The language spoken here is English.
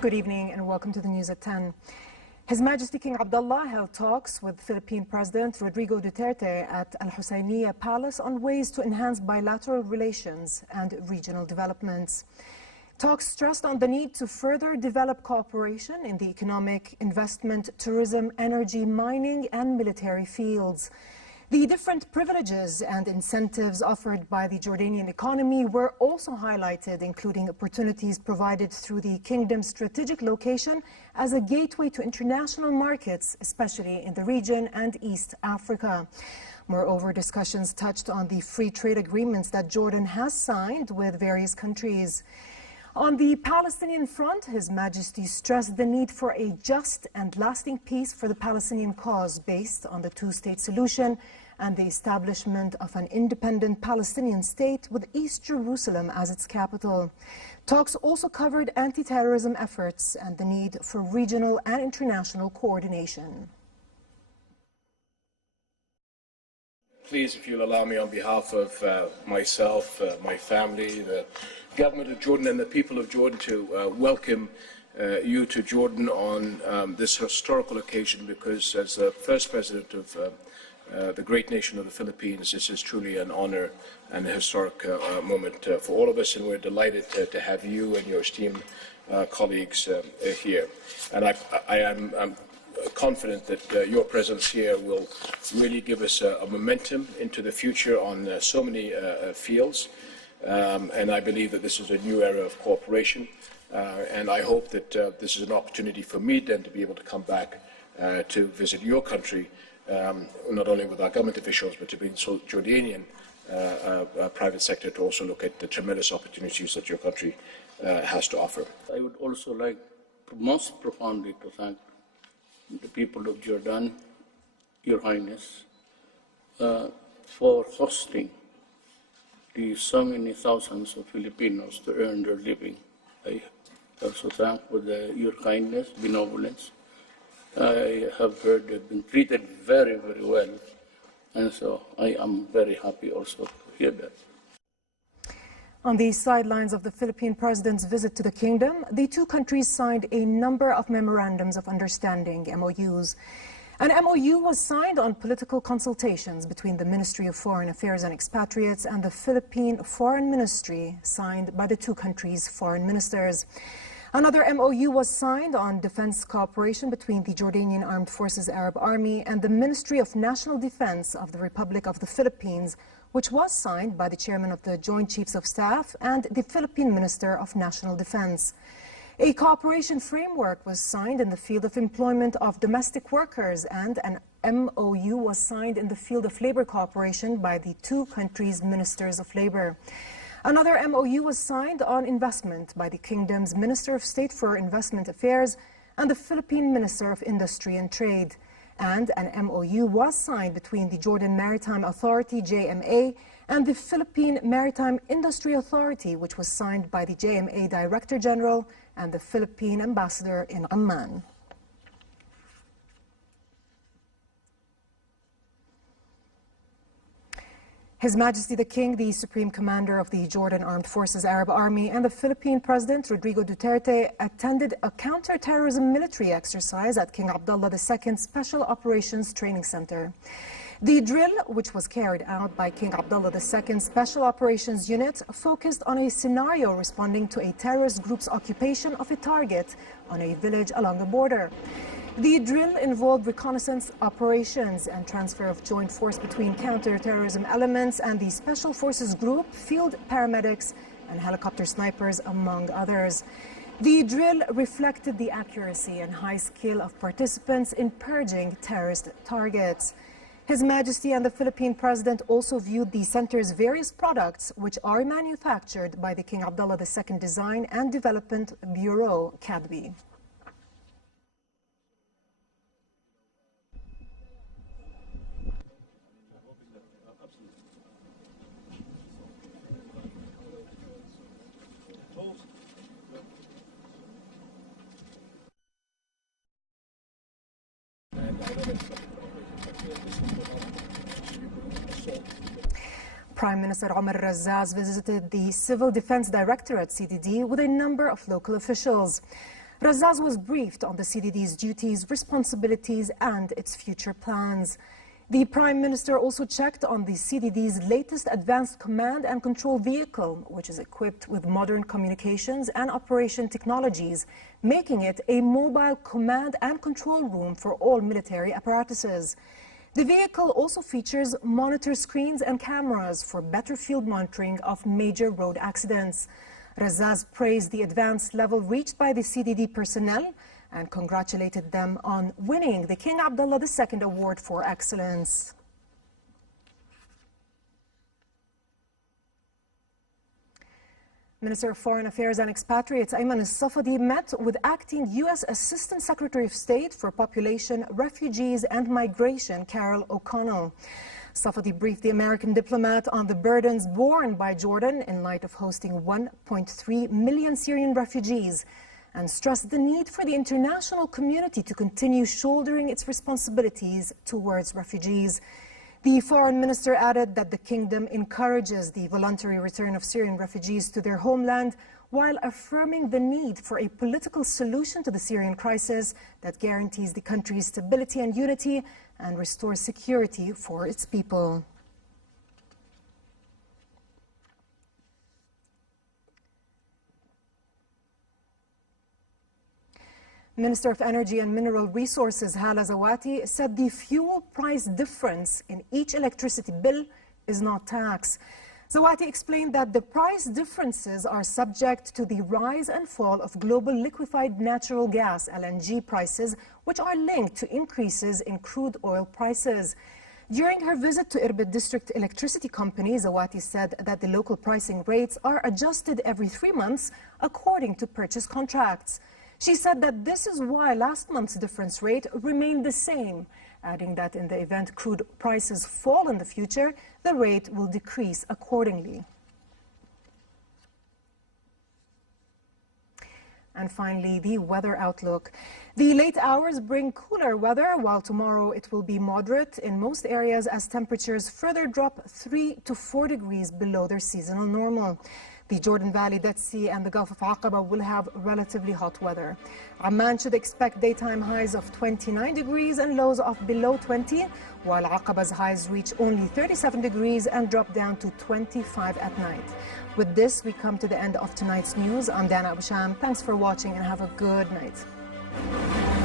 Good evening and welcome to the news at 10. His Majesty King Abdullah held talks with Philippine President Rodrigo Duterte at Al Husseiniya Palace on ways to enhance bilateral relations and regional developments. Talks stressed on the need to further develop cooperation in the economic, investment, tourism, energy, mining and military fields. The different privileges and incentives offered by the Jordanian economy were also highlighted, including opportunities provided through the kingdom's strategic location as a gateway to international markets, especially in the region and East Africa. Moreover, discussions touched on the free trade agreements that Jordan has signed with various countries. On the Palestinian front, His Majesty stressed the need for a just and lasting peace for the Palestinian cause based on the two-state solution and the establishment of an independent Palestinian state with East Jerusalem as its capital. Talks also covered anti-terrorism efforts and the need for regional and international coordination. Please, if you'll allow me, on behalf of myself, my family, the government of Jordan and the people of Jordan, to welcome you to Jordan on this historical occasion, because as the first president of the great nation of the Philippines, this is truly an honor and a historic moment for all of us, and we're delighted to have you and your esteemed colleagues here. And I'm confident that your presence here will really give us a momentum into the future on so many fields. And I believe that this is a new era of cooperation. And I hope that this is an opportunity for me then to be able to come back to visit your country, not only with our government officials, but to bring Jordanian private sector to also look at the tremendous opportunities that your country has to offer. I would also like most profoundly to thank the people of Jordan, Your Highness, for hosting so many thousands of Filipinos to earn their living. I also thank for Your Kindness, benevolence. I have heard they've been treated very, very well, and so I am very happy also to hear that. On the sidelines of the Philippine president's visit to the kingdom, the two countries signed a number of memorandums of understanding, MOUs. An MOU was signed on political consultations between the Ministry of Foreign Affairs and Expatriates and the Philippine Foreign Ministry, signed by the two countries' foreign ministers. Another MOU was signed on defense cooperation between the Jordanian Armed Forces Arab Army and the Ministry of National Defense of the Republic of the Philippines, which was signed by the chairman of the Joint Chiefs of Staff and the Philippine Minister of National Defense. A cooperation framework was signed in the field of employment of domestic workers, and an MOU was signed in the field of labor cooperation by the two countries' ministers of labor. Another MOU was signed on investment by the kingdom's Minister of State for Investment Affairs and the Philippine Minister of Industry and Trade. And an MOU was signed between the Jordan Maritime Authority, JMA, and the Philippine Maritime Industry Authority, which was signed by the JMA Director General and the Philippine Ambassador in Amman. His Majesty the King, the Supreme Commander of the Jordan Armed Forces Arab Army, and the Philippine President Rodrigo Duterte attended a counter-terrorism military exercise at King Abdullah II Special Operations Training Center. The drill, which was carried out by King Abdullah II Special Operations Unit, focused on a scenario responding to a terrorist group's occupation of a target on a village along the border. The drill involved reconnaissance operations and transfer of joint force between counter-terrorism elements and the Special Forces Group, field paramedics and helicopter snipers, among others. The drill reflected the accuracy and high skill of participants in purging terrorist targets. His Majesty and the Philippine President also viewed the center's various products, which are manufactured by the King Abdullah II Design and Development Bureau, CADB. Prime Minister Omar Razaz visited the Civil Defense Directorate, CDD, with a number of local officials. Razaz was briefed on the CDD's duties, responsibilities and its future plans. The Prime Minister also checked on the CDD's latest advanced command and control vehicle, which is equipped with modern communications and operation technologies, making it a mobile command and control room for all military apparatuses. The vehicle also features monitor screens and cameras for better field monitoring of major road accidents. Razaz praised the advanced level reached by the CDD personnel and congratulated them on winning the King Abdullah II Award for Excellence. Minister of Foreign Affairs and Expatriates Ayman al-Safadi met with acting U.S. Assistant Secretary of State for Population, Refugees and Migration, Carol O'Connell. Safadi briefed the American diplomat on the burdens borne by Jordan in light of hosting 1.3 million Syrian refugees and stressed the need for the international community to continue shouldering its responsibilities towards refugees. The foreign minister added that the kingdom encourages the voluntary return of Syrian refugees to their homeland while affirming the need for a political solution to the Syrian crisis that guarantees the country's stability and unity and restores security for its people. Minister of Energy and Mineral Resources Hala Zawati said the fuel price difference in each electricity bill is not tax. Zawati explained that the price differences are subject to the rise and fall of global liquefied natural gas (LNG) prices, which are linked to increases in crude oil prices. During her visit to Irbid District Electricity Company, Zawati said that the local pricing rates are adjusted every 3 months according to purchase contracts. She said that this is why last month's difference rate remained the same, adding that in the event crude prices fall in the future, the rate will decrease accordingly. And finally, the weather outlook. The late hours bring cooler weather, while tomorrow it will be moderate in most areas as temperatures further drop 3 to 4 degrees below their seasonal normal. The Jordan Valley, Dead Sea and the Gulf of Aqaba will have relatively hot weather. Amman should expect daytime highs of 29 degrees and lows of below 20, while Aqaba's highs reach only 37 degrees and drop down to 25 at night. With this, we come to the end of tonight's news. I'm Dana Abusham. Thanks for watching and have a good night.